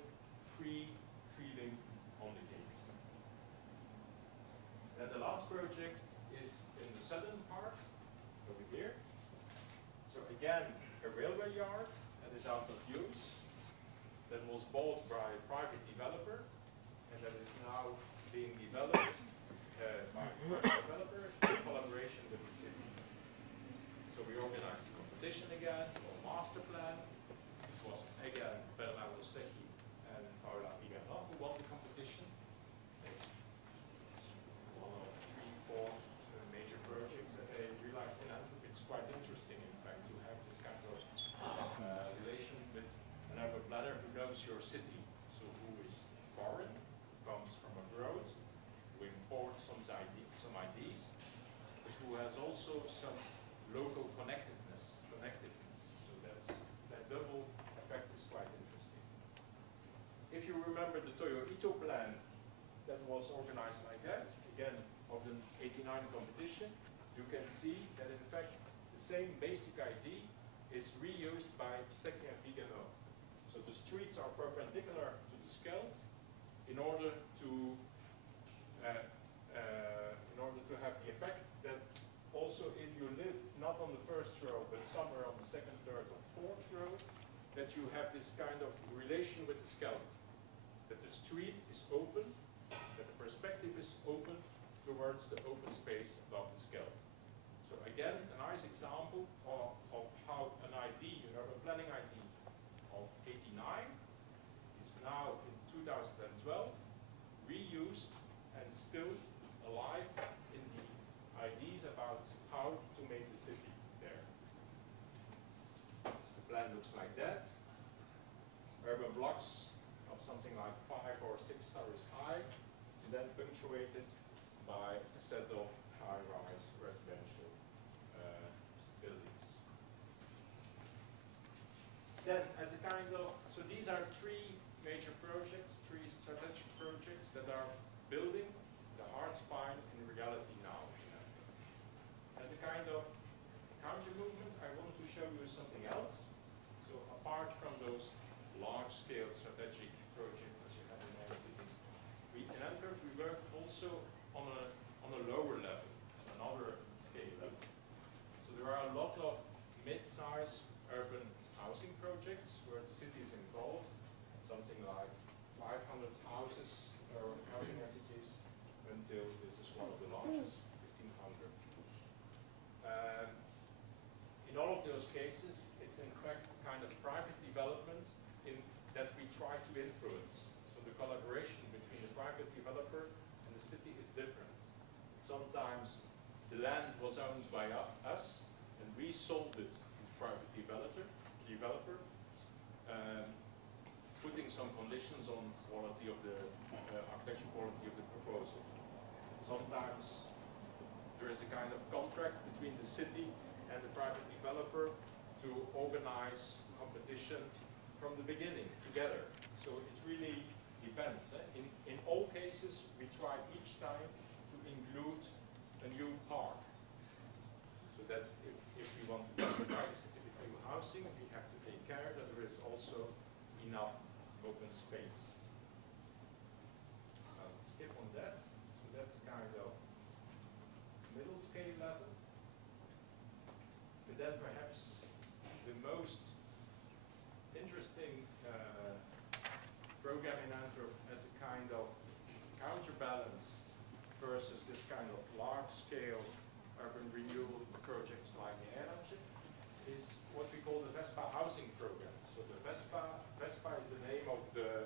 free feeling on the quays. And the last project is in the southern part, over here. So again, a railway yard that is out of use, that was bought by a private developer, and that is now being developed by a private developer in collaboration with the city. So we organized a competition again, or master plan. It was again Bernardo Secchi and Paola Vigano who won the competition. It's one of 3, 4 major projects that they realized in Antwerp. It's quite interesting, in fact, to have this kind of relation with an urban planner who knows your city. So who is foreign, who comes from abroad, who imports some ideas, but who has also some local connectedness. So that double effect is quite interesting. If you remember the Toyo Ito plan that was organized like that, again, of the '89 competition, you can see that in fact the same basic idea is reused by Secchi and Vigano. So the streets are perpendicular to the Scheldt in order to have the effect that also if you live not on the first row but somewhere on the second, third or fourth row, that you have this kind of relation with the Scheldt. That the street is open, that the perspective is open towards the open space above the Scheldt. So again, a nice example of how an idea, an urban planning idea of '89 is now in 2012 reused and still alive in the ideas about how to make the city there. So the plan looks like that. Urban blocks of something like 5 or 6 stories high, and then punctuated by a set of high-rise residential buildings. Then, as a kind of, so these are 3 major projects, 3 strategic projects that are building the hard spine in reality now. As a kind of counter movement, I want to show you something else. So apart from those large-scale strategic projects as you have in many cities, in Antwerp we work also on a lower level, another scale level. So there are a lot of mid-size urban housing projects where the city is involved, something like 500 houses or housing entities, until this is one of the largest, 1,500. In all of those cases, it's in fact kind of private development that we try to influence. So the collaboration between the private developer and the city is different. Sometimes the land was owned by us, and we sold it to the private developer, putting some conditions on quality of the architectural quality of the proposal. Sometimes there is a kind of contract between the city and the private developer to organize competition from the beginning together. So it really depends. In all cases, we try each time to include a new park. So that if we want to classify the city with new housing, we have to take care that there is also enough open space. I'll skip on that. So that's kind of middle scale level. But then perhaps the most interesting program in Antwerp as a kind of counterbalance versus this kind of large-scale urban renewal projects like the Erantje is what we call the Vespa housing program. So the Vespa is the name of the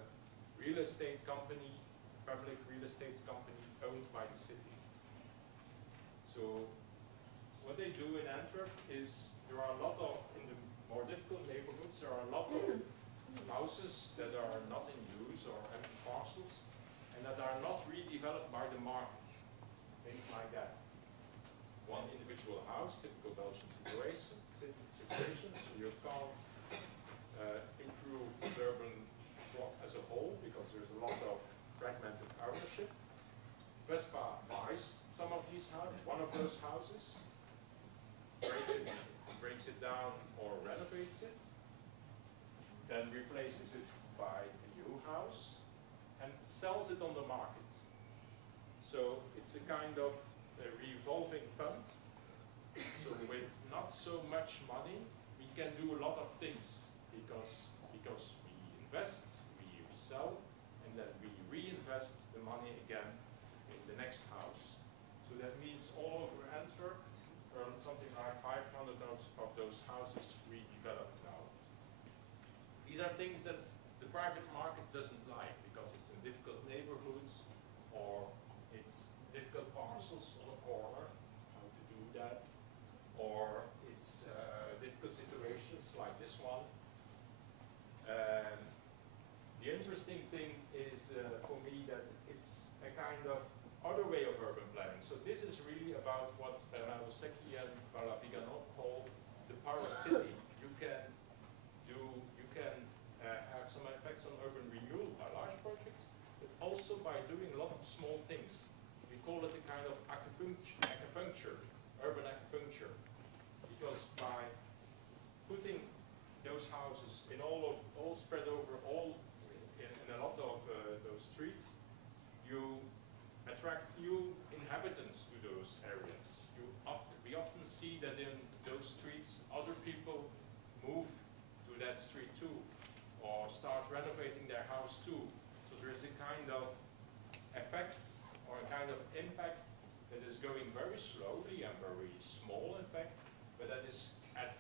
real estate company, public real estate company owned by the city. So what they do in Antwerp is there are a lot of, in the more difficult neighborhoods, there are a lot of houses that are not in use or empty parcels and that are not redeveloped by the market. Things like that. One individual house, typical Belgian situation, so you can't some of these houses, one of those houses, breaks it down or renovates it, then replaces it by a new house, and sells it on the market. So it's a kind of a revolving fund. So with not so much money, we can do a lot of things because we invest, we sell, and then we reinvest the money again in the next house. So that means all over Antwerp, something like 500 of those houses redeveloped now. These are things that the private market doesn't like because it's in difficult neighborhoods or it's difficult parcels on a corner, how to do that, or it's difficult situations like this one. The interesting thing is for me that it's a kind of other way of urban planning. So this is really about what Bernardo Secchi and Paola Vigano call the power city. You can have some effects on urban renewal by large projects, but also by doing a lot of small things. We call it a kind of acupuncture, urban acupuncture, because by putting those houses in all spread over in a lot of those streets, you attract new inhabitants to those areas. We often see that in those streets, other people move to that street too, or start renovating their house too. So there is a kind of effect or a kind of impact that is going very slowly and very small in fact, but that is at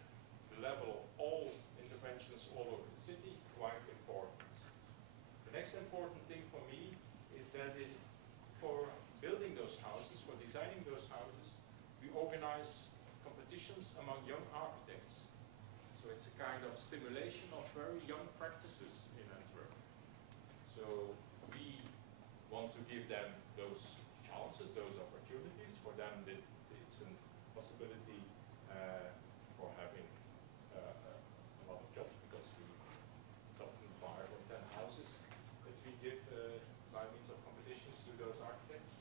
the level of all interventions all over the city quite important. The next important thing for me is that for building those houses, for designing those houses, we organize competitions among young architects. So it's a kind of stimulation of very young practices in Antwerp. So we want to give them those chances, those opportunities. For them, it's a possibility for having a lot of jobs because it's often 5 or 10 houses that we give by means of competitions to those architects.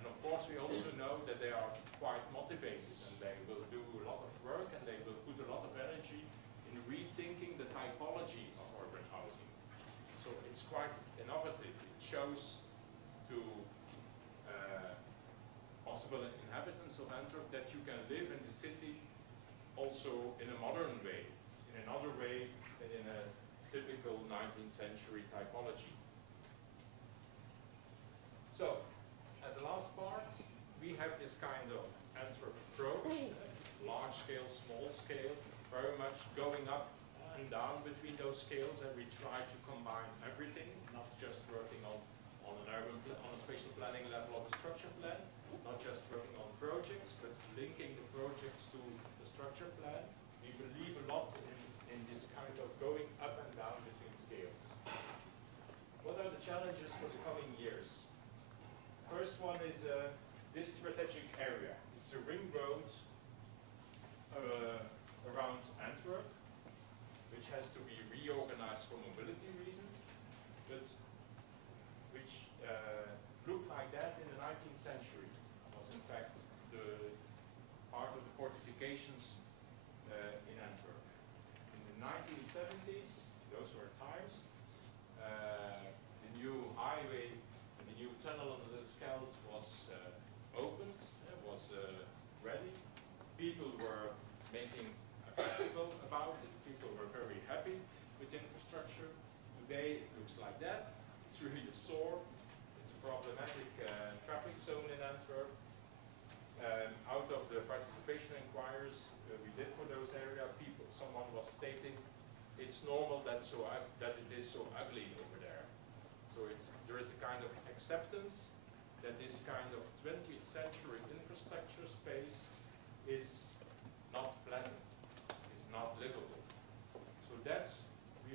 And of course, we also know that they are quite motivated and they will do a lot of work and they will put a lot of energy in rethinking the typology of urban housing. So it's quite innovative. It shows to possible inhabitants of Antwerp that you can live in the city also in a modern way, in another way than in a typical 19th century typology. So, as a last part, we have this kind of Antwerp approach, large scale, small scale, very much going up and down between those scales, and we try to combine everything, not just working on a spatial planning level of a structure plan, not just working on projects, but linking the projects to the structure plan. We believe a lot in this kind of going up and down between scales. What are the challenges for the coming years? First one is this strategic area. It's a ring road around Antwerp, which has to be reorganized for mobility reasons, but which looked like that in the 19th century. Was in fact the part of the fortifications in Antwerp. In the 1970s, those were times, the new highway and the new tunnel under the Scheldt was opened, was ready. People were making a festival about it. People were very happy with infrastructure. Today it looks like that. It's really a sore. It's a problematic traffic zone in Antwerp. Out of the participation inquiries we did for those areas, someone was stating it's normal that it is so ugly over there. So there is a kind of acceptance that this kind of 20th century infrastructure space is not pleasant, is not livable. So that's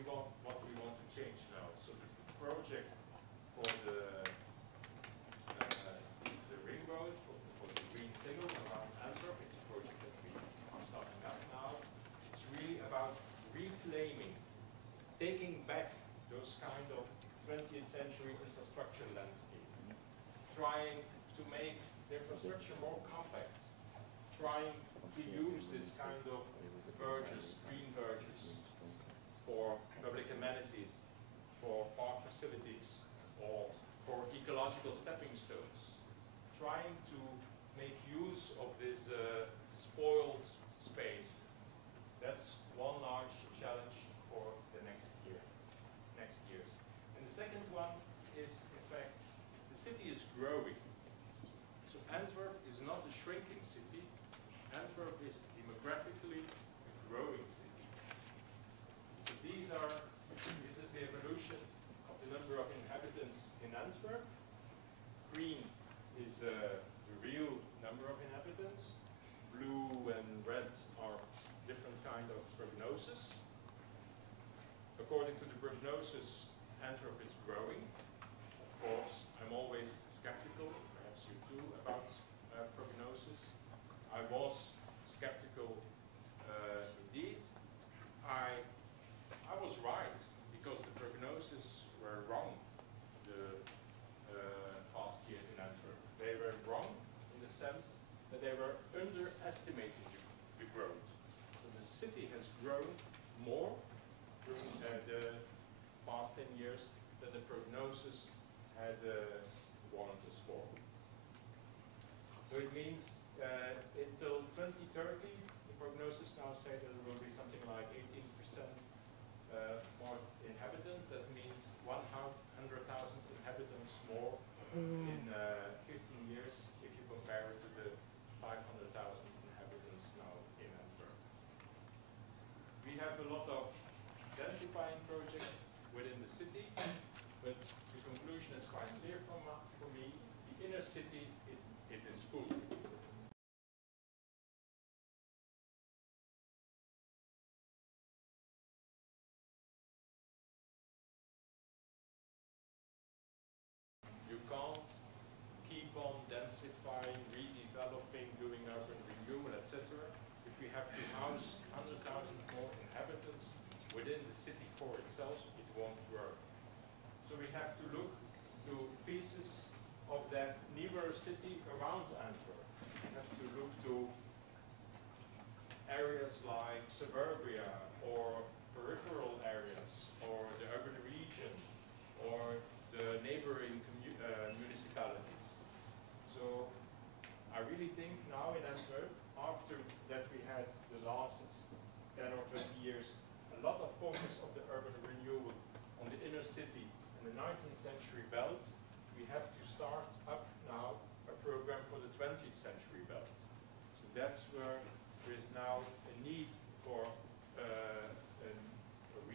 what we want to change now. So the project for the ring road, for the green signal around Antwerp, it's a project that we are starting up now. It's really about reclaiming, taking back those kind of 20th century infrastructure landscape, trying to make the infrastructure more compact, trying to use this kind of verges, green verges, for public amenities, for park facilities, or for ecological stepping stones, trying to make use of this spoiled space. That's one large challenge for the next years. And the second one is, in fact, the city is growing. So Antwerp is not a shrinking city. Antwerp is demographically a growing city. So this is the evolution of the number of inhabitants in Antwerp. Green is the real number of inhabitants. Blue and red are different kind of prognosis. According to the prognosis, Antwerp is growing. Of course, I'm always skeptical, perhaps you too, about prognosis. I was skeptical indeed. I was right, because the prognosis were wrong the past years in Antwerp. They were wrong in the sense that they were underestimating the growth. So the city has grown more during the past 10 years than the prognosis had warned us for. So it means until 2030, the prognosis now say that there will be something like 18% more inhabitants. That means 100,000 inhabitants more in 15 years if you compare it to the 500,000 inhabitants now in Antwerp. We have a lot of densifying projects within the city, but the conclusion is quite clear for me. The inner city, it is full. You can't keep on densifying, redeveloping, doing urban renewal, etc. If we have to house 100,000 more inhabitants within the city core itself, it won't work. So we have to look to pieces of that nearer city around Antwerp. We have to look to areas like suburbia or peripheral areas or the urban region or the neighboring municipalities. So I really think now in Antwerp, after that we had the last 10 or 20 years, a lot of focus of the urban renewal on the inner city and the 19th century belt, we have to start up now a program for the 20th century belt. So that's where there is now a need for a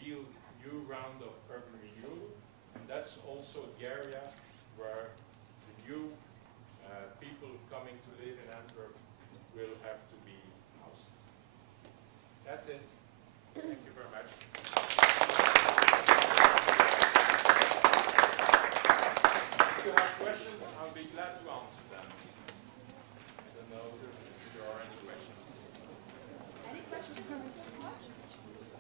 real new round of urban renewal, and that's also the area where the new people coming to live in Antwerp will have to be housed. That's it. Thank you very much. If you have questions, I'll be glad to answer them. I don't know if there are any questions. Any questions from the floor? Excuse me,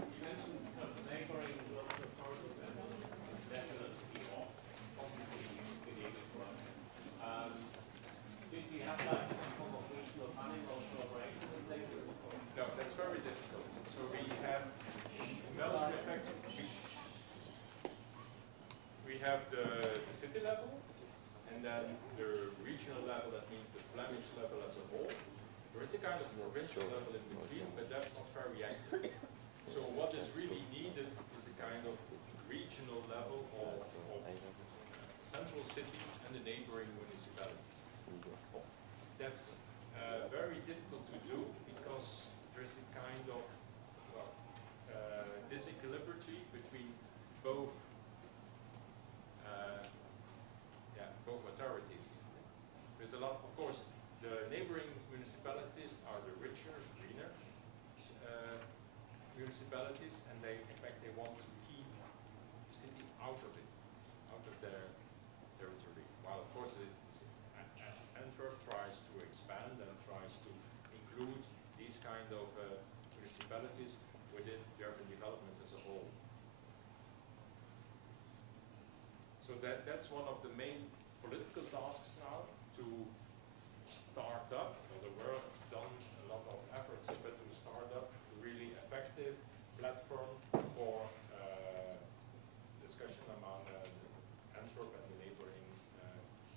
you mentioned sort of neighboring local authorities and definitely more complicated to be able to work. Did you have like some form of regional planning or collaboration with neighboring authorities? No, that's very difficult. So we have, in Belgium, effectively, we have the city level, and then the regional level, that means the Flemish level as a whole. There is a kind of provincial level in between, but that's not very active. So what is really needed is a kind of regional level of central city and the neighboring municipalities. That's very difficult to do because there's a kind of disequilibrium between both both authorities. There's a lot, of course, the neighboring municipalities are the richer, greener municipalities, and they, in fact, they want to keep the city out of it, out of their territory. While, of course, Antwerp tries to expand and tries to include these kind of municipalities within the urban development as a whole. So that tasks now to start up, well, there were done a lot of efforts, but to start up a really effective platform for discussion among Antwerp and the neighboring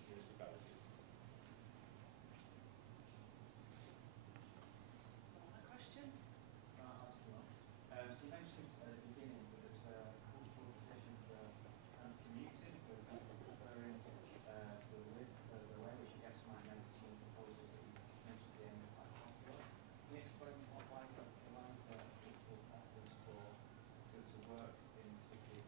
municipalities. Some other questions? So you mentioned at the beginning that there's a cultural tradition for commuting, for preferring to live further away, which I guess might make some of the proposals that you mentioned at the end of like half work. Can you explain why that aligns the cultural preference to work in the city?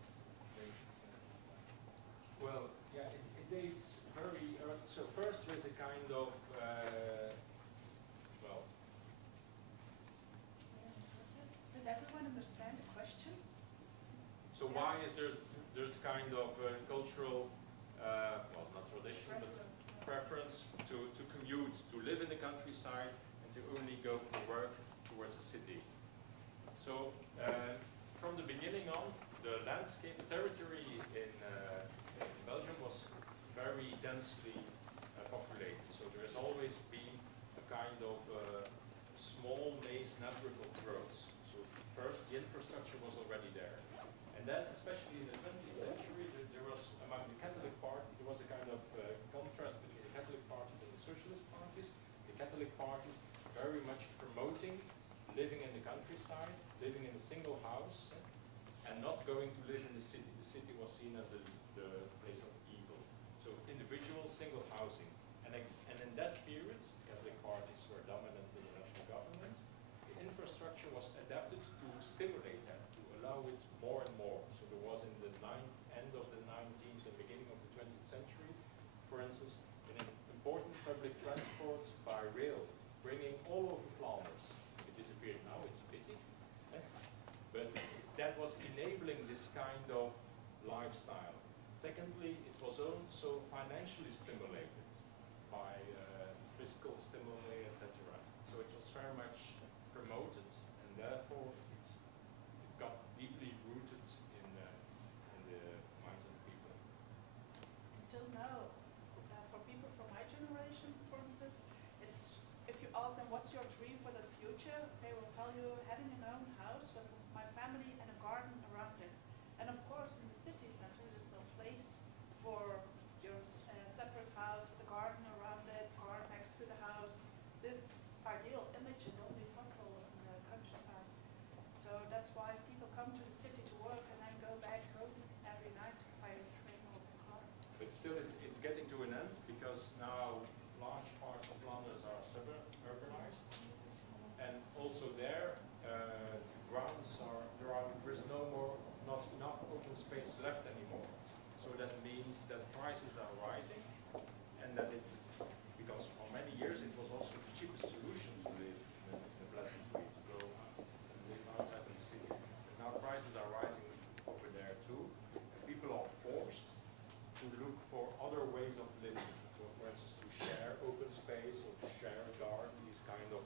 Well, yeah, it dates very early. So first there is a kind of, well, Did everyone understand the question? so why is there's kind of cultural, well, not tradition, but preference to commute, to live in the countryside, and to only go for work towards a city. So from the beginning on, the landscape, the territory in Belgium was very densely populated. So there has always been a kind of small maze network of roads. So first, the infrastructure was already there. And then, especially in the 20th century, there was, among the Catholic Party, there was a kind of contrast between the Catholic parties and the socialist parties. The Catholic parties very much promoting living in the countryside, living in a single house, and not going to live in the city. The city was seen as the place of evil. So individual single housing. And in that period, Catholic parties were dominant in the national government. The infrastructure was adapted to stimulate that, to allow it more and more. So there was in the end of the 19th and beginning of the 20th century, for instance, an important public transport by rail, bringing all over Flanders. It disappeared now, it's a pity. But that was enabling this kind of lifestyle. Secondly, it was also financially stimulated by fiscal stimuli, etc. So it was very much promoted, and therefore it got deeply rooted in the minds of people. Until now, for people from my generation, for instance, it's if you ask them what's your dream for the future, they will tell you having an own house with my family and a garden around it. And of course, in the city center, there's no place for your separate house with a garden around it, garden next to the house. This ideal image is only possible in the countryside. So that's why people come to the city to work and then go back home every night by train or car. But still, it's getting to an end because now large parts of Flanders are suburbanized, and also there, there is not enough open space left anymore. So that means that prices are rising, and that because for many years it was also the cheapest solution to live in a pleasant way, to go and live outside of the city. But now prices are rising over there too, and people are forced to look for other ways of living. For instance, to share open space or to share a garden, these kind of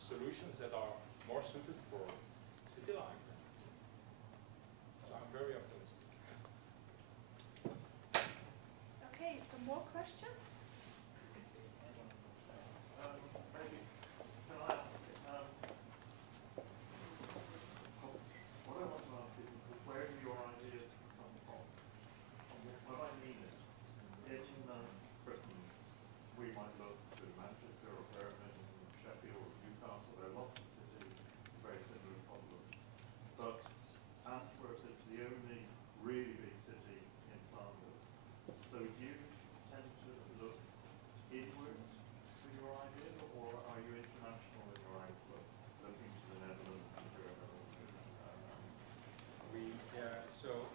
solutions that are more suited for city life. So I'm very optimistic. Okay, some more questions? Maybe, can I ask, what I want to ask is where do your ideas come from? What I mean is, in Britain, we might look to Manchester or Birmingham, Sheffield, Newcastle, there are lots of cities with very similar problems. But Antwerp is the only really big city in Flanders. So do you tend to look inwards with your ideas, or are you international in your outlook, looking to the Netherlands and Germany? So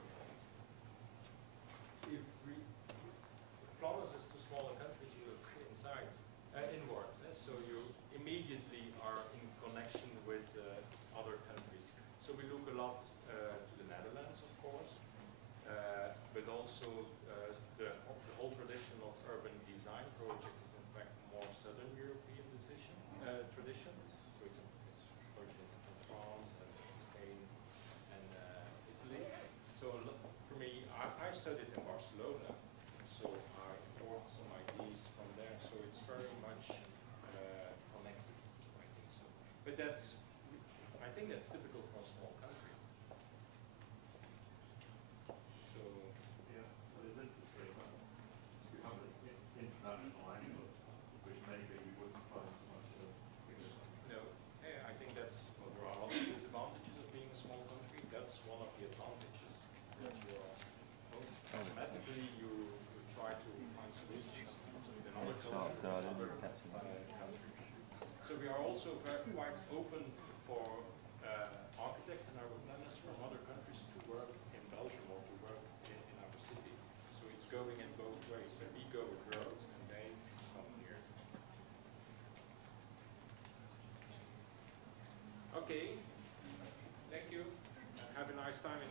if Flanders is too small a country to look inwards. So you immediately are in connection with other countries. So we look a lot to the Netherlands, of course, but also the whole tradition of urban design project is in fact more Southern European tradition. So it's originated from France and Spain and Italy. So for me, I studied in Barcelona, so I import but that's, I think that's typical for a small country. So, Yeah, well, it's interesting that you have this international angle, which maybe you wouldn't find so much in a bigger country. no, yeah, I think that's, well, there are a lot of disadvantages of being a small country. That's one of the advantages. That you are, automatically you try to find solutions in other cultures, other countries. So we are also quite open for architects and urban planners from other countries to work in Belgium or to work in our city. So it's going in both ways. So we go abroad and they come here. Okay, thank you, and have a nice time in